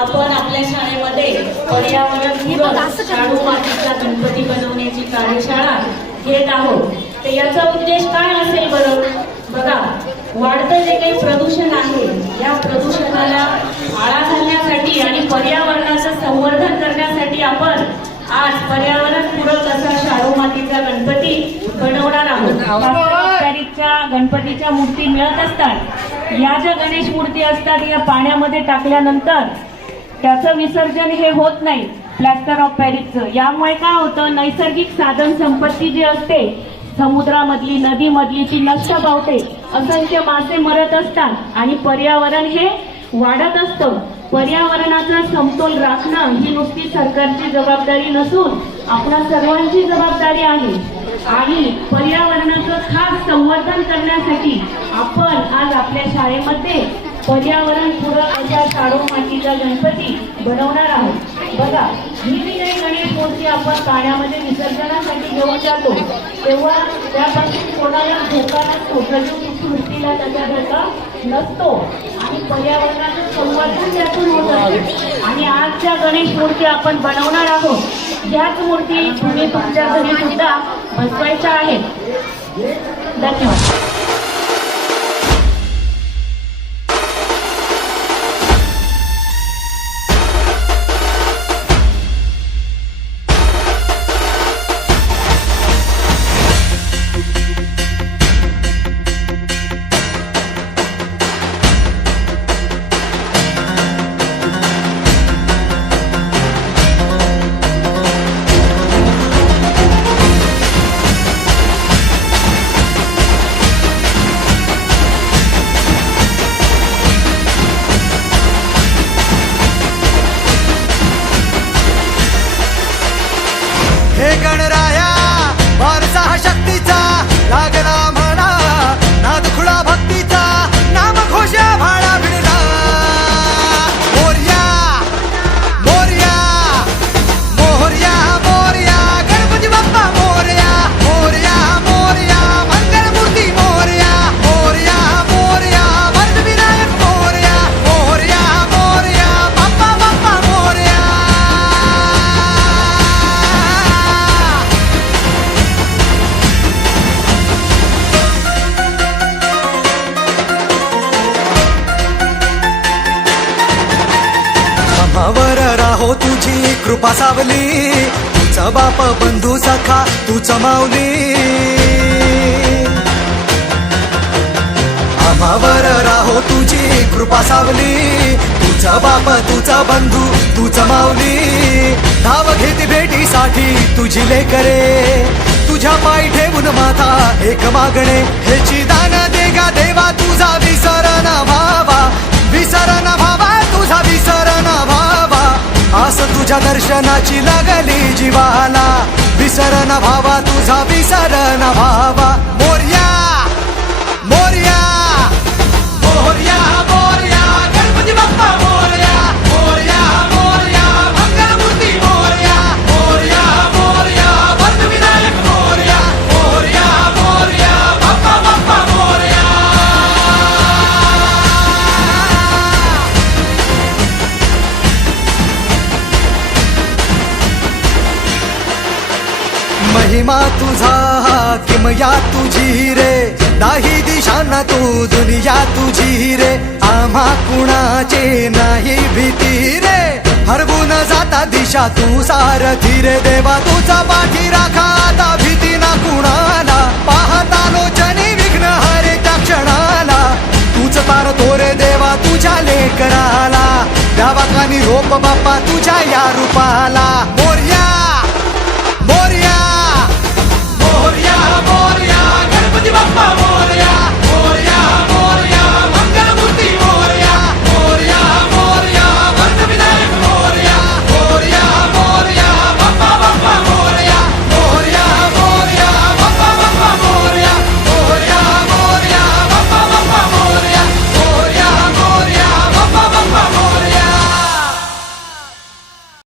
आपण आपल्या शाळेमध्ये पर्यावरण शाडू मातीचा गणपती बनवण्याची कार्यशाळा घेत आहोत. तर याचा उद्देश काय असेल बरं? बघा, वाढतं जे काही प्रदूषण आहे या प्रदूषणाला आळा घालण्यासाठी आणि पर्यावरणाचं संवर्धन करण्यासाठी आपण आज पर्यावरणपूरक असा शाडू मातीचा गणपती बनवणार आहोत. तारीखच्या गणपतीच्या मूर्ती मिळत असतात. या ज्या गणेश मूर्ती असतात या पाण्यामध्ये टाकल्यानंतर त्याचं विसर्जन हे होत नाही प्लॅस्टर ऑफ पॅरिसचं. यामुळे काय होतं, नैसर्गिक साधन संपत्ती जी असते समुद्रामधली नदीमधली ती नष्ट पावते. असंख्य मासे मरत असतात आणि पर्यावरण हे वाढत असतं. पर्यावरणाचा समतोल राखणं ही नुसती सरकारची जबाबदारी नसून आपल्या सर्वांची जबाबदारी आहे. आणि पर्यावरणाचं खास संवर्धन करण्यासाठी आपण आज आपल्या शाळेमध्ये पर्यावरणपूरक अशा शाडू मातीचा गणपती बनवणार आहोत. बघा, ही जी काही गणेश मूर्ती आपण पाण्यामध्ये विसर्जनासाठी घेऊन जातो तेव्हा त्यापासून कोणाला धोका नसतो, सृष्टीला त्याचा धोका नसतो आणि पर्यावरणाचं संवर्धन त्यातून होत असते. आणि आज ज्या गणेश मूर्ती आपण बनवणार आहोत ह्याच मूर्ती तुम्ही तुमच्या घरी सुद्धा बसवायच्या आहेत. धन्यवाद. हे गणराया वारसा हा शक्तीचा लागला म्हणा, नाद खुळा भक्तीचा नाम घोषा भाळा भिडला. मोरया मोरया मोरया मोरया गणपती बाप्पा मोरया मोरया मोरया मंगलमूर्ती मोरया मोरया मोरया वरदविनायक मोरया मोरया मोरया बाप्पा बाप्पा मोरया. आम्हावर राहो तुझी कृपा सावली, तुझा बाप बंधू सखा तूच माऊली. आम्हावर राहो तुझी कृपा सावली, तुझा बाप तुझा बंधू तूच माऊली. धाव घेती भेटीसाठी तुझी लेकरे, तुझ्या पायी ठेवून माथा एक मागणे. हेची दान देगा देवा तुझा विसर न भावा, विसर न भावा तुझा विसर न भावा. आस तुझ्या दर्शनाची लागली जीवाला, विसर न भावा तुझा विसर न भावा. मोरया मोरया मोरया मोरया गणपती बाप्पा मोरया मोरया मोरया मंगलमूर्ती मोरया मोरया मोरया वरदविनायक मोरया मोरया मोरया बाप्पा बाप्पा मोरया. महिमा तुझा किमया तुझी रे, नाही दिशांना तू दुनिया तुझी रे. आम्हा कुणाचे नाही भीती रे, हरवून जाता दिशा तू सारथी रे. देवा तुझा पाठी राखा आता भीती ना कुणाला, पाहता लोचनी विघ्न हरे त्या क्षणाला. तूच तार तोरे देवा तुझ्या लेकराला, द्यावा कानी रोप बाप्पा तुझ्या या रूपाला. मोरया